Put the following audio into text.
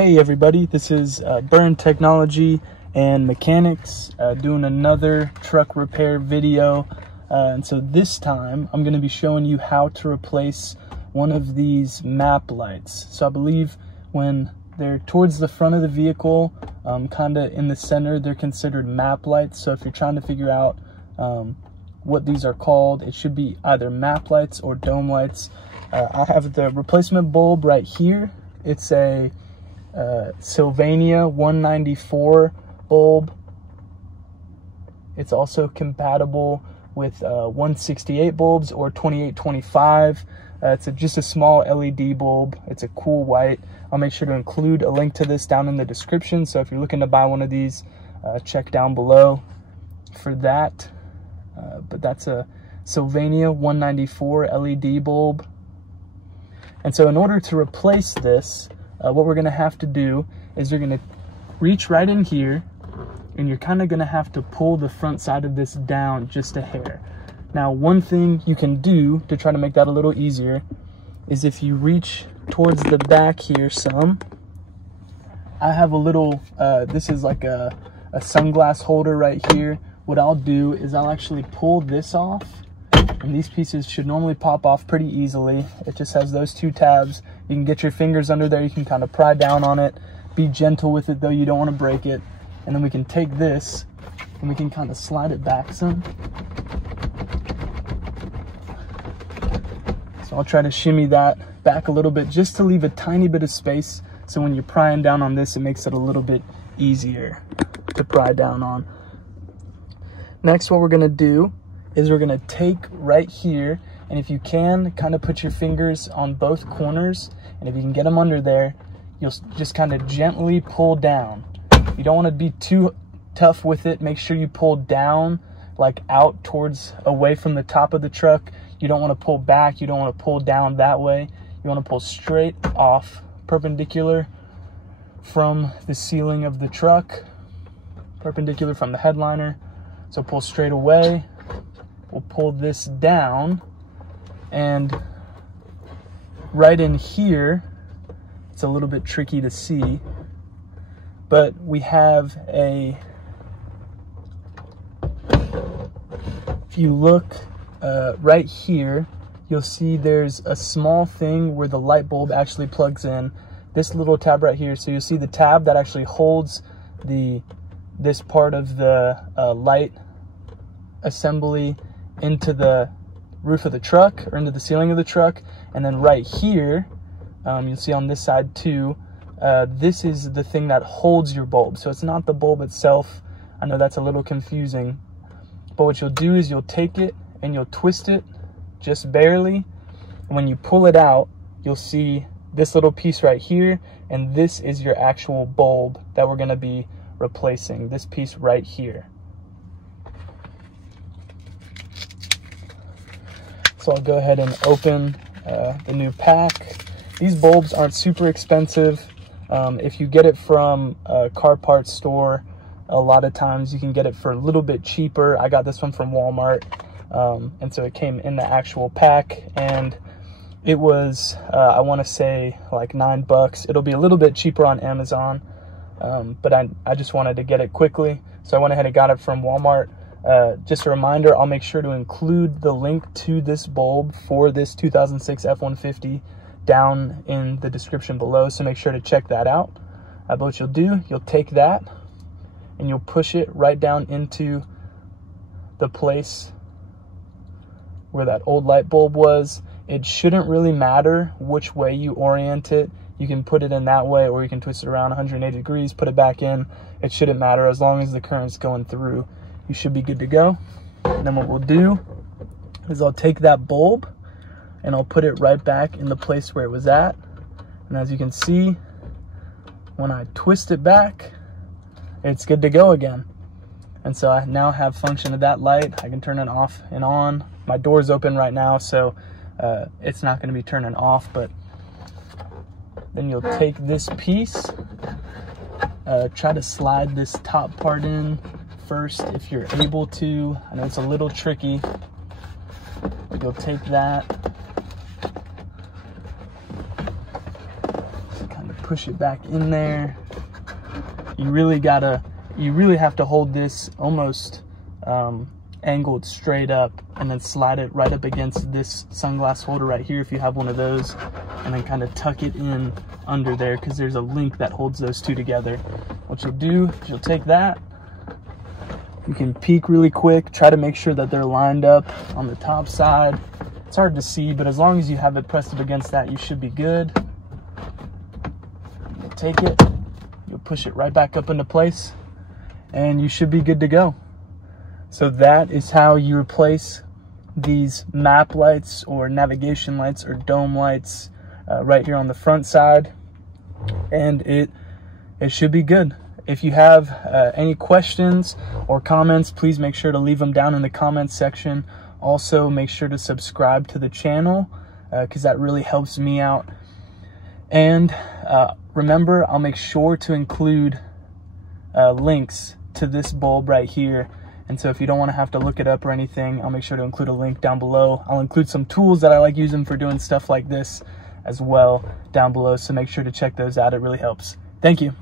Hey everybody, this is Burn Technology and Mechanics doing another truck repair video. And so this time I'm going to be showing you how to replace one of these map lights. So I believe when they're towards the front of the vehicle, kind of in the center, they're considered map lights. So if you're trying to figure out what these are called, it should be either map lights or dome lights. I have the replacement bulb right here. It's a SYLVANIA 194 bulb. It's also compatible with 168 bulbs or 2825. It's just a small LED bulb. It's a cool white. I'll make sure to include a link to this down in the description. So if you're looking to buy one of these, check down below for that. But that's a SYLVANIA 194 LED bulb. And so in order to replace this, what we're gonna have to do is you're gonna reach right in here and you're kind of gonna have to pull the front side of this down just a hair. Now, one thing you can do to try to make that a little easier is if you reach towards the back here some, I have a little, this is like a sunglass holder right here. What I'll do is I'll actually pull this off, and these pieces should normally pop off pretty easily. It just has those two tabs. You can get your fingers under there. You can kind of pry down on it. Be gentle with it though. You don't want to break it. And then we can take this and we can kind of slide it back some. So I'll try to shimmy that back a little bit just to leave a tiny bit of space. So when you're prying down on this, it makes it a little bit easier to pry down on. Next, what we're going to do is we're going to take right here, and if you can, kind of put your fingers on both corners, and if you can get them under there, you'll just kind of gently pull down. You don't want to be too tough with it. Make sure you pull down, like out towards away from the top of the truck. You don't want to pull back. You don't want to pull down that way. You want to pull straight off, perpendicular from the ceiling of the truck, perpendicular from the headliner. So pull straight away. We'll pull this down, and right in here, it's a little bit tricky to see, but we have a, if you look right here, you'll see there's a small thing where the light bulb actually plugs in, this little tab right here. So you'll see the tab that actually holds this part of the light assembly into the roof of the truck or into the ceiling of the truck. And then right here, you'll see on this side too, this is the thing that holds your bulb. So it's not the bulb itself. I know that's a little confusing, but what you'll do is you'll take it and you'll twist it just barely. And when you pull it out, you'll see this little piece right here, and this is your actual bulb that we're gonna be replacing, this piece right here. So I'll go ahead and open the new pack. These bulbs aren't super expensive. If you get it from a car parts store, a lot of times you can get it for a little bit cheaper. I got this one from Walmart, and so it came in the actual pack, and it was, I want to say like $9. It'll be a little bit cheaper on Amazon, but I just wanted to get it quickly, so I went ahead and got it from Walmart. Just a reminder, I'll make sure to include the link to this bulb for this 2006 F-150 down in the description below, so make sure to check that out. But what you'll do, you'll take that and you'll push it right down into the place where that old light bulb was. It shouldn't really matter which way you orient it. You can put it in that way, or you can twist it around 180 degrees, put it back in. It shouldn't matter as long as the current's going through. You should be good to go. And then what we'll do is I'll take that bulb and I'll put it right back in the place where it was at. And as you can see, when I twist it back, it's good to go again. And so I now have function of that light. I can turn it off and on. My door's open right now, so it's not gonna be turning off, but then you'll take this piece, try to slide this top part in first if you're able to. I know it's a little tricky, but you'll take that, push it back in there. You really have to hold this almost angled straight up, and then slide it right up against this sunglass holder right here if you have one of those, and then kind of tuck it in under there, because there's a link that holds those two together. What you'll do is you'll take that, you can peek really quick, try to make sure that they're lined up on the top side. It's hard to see, but as long as you have it pressed up against that, you should be good. You'll take it, you'll push it right back up into place, and you should be good to go. So that is how you replace these map lights or navigation lights or dome lights right here on the front side, and it should be good. If you have any questions or comments, please make sure to leave them down in the comments section. Also, make sure to subscribe to the channel because that really helps me out. And remember, I'll make sure to include links to this bulb right here. And so if you don't want to have to look it up or anything, I'll make sure to include a link down below. I'll include some tools that I like using for doing stuff like this as well down below. So make sure to check those out. It really helps. Thank you.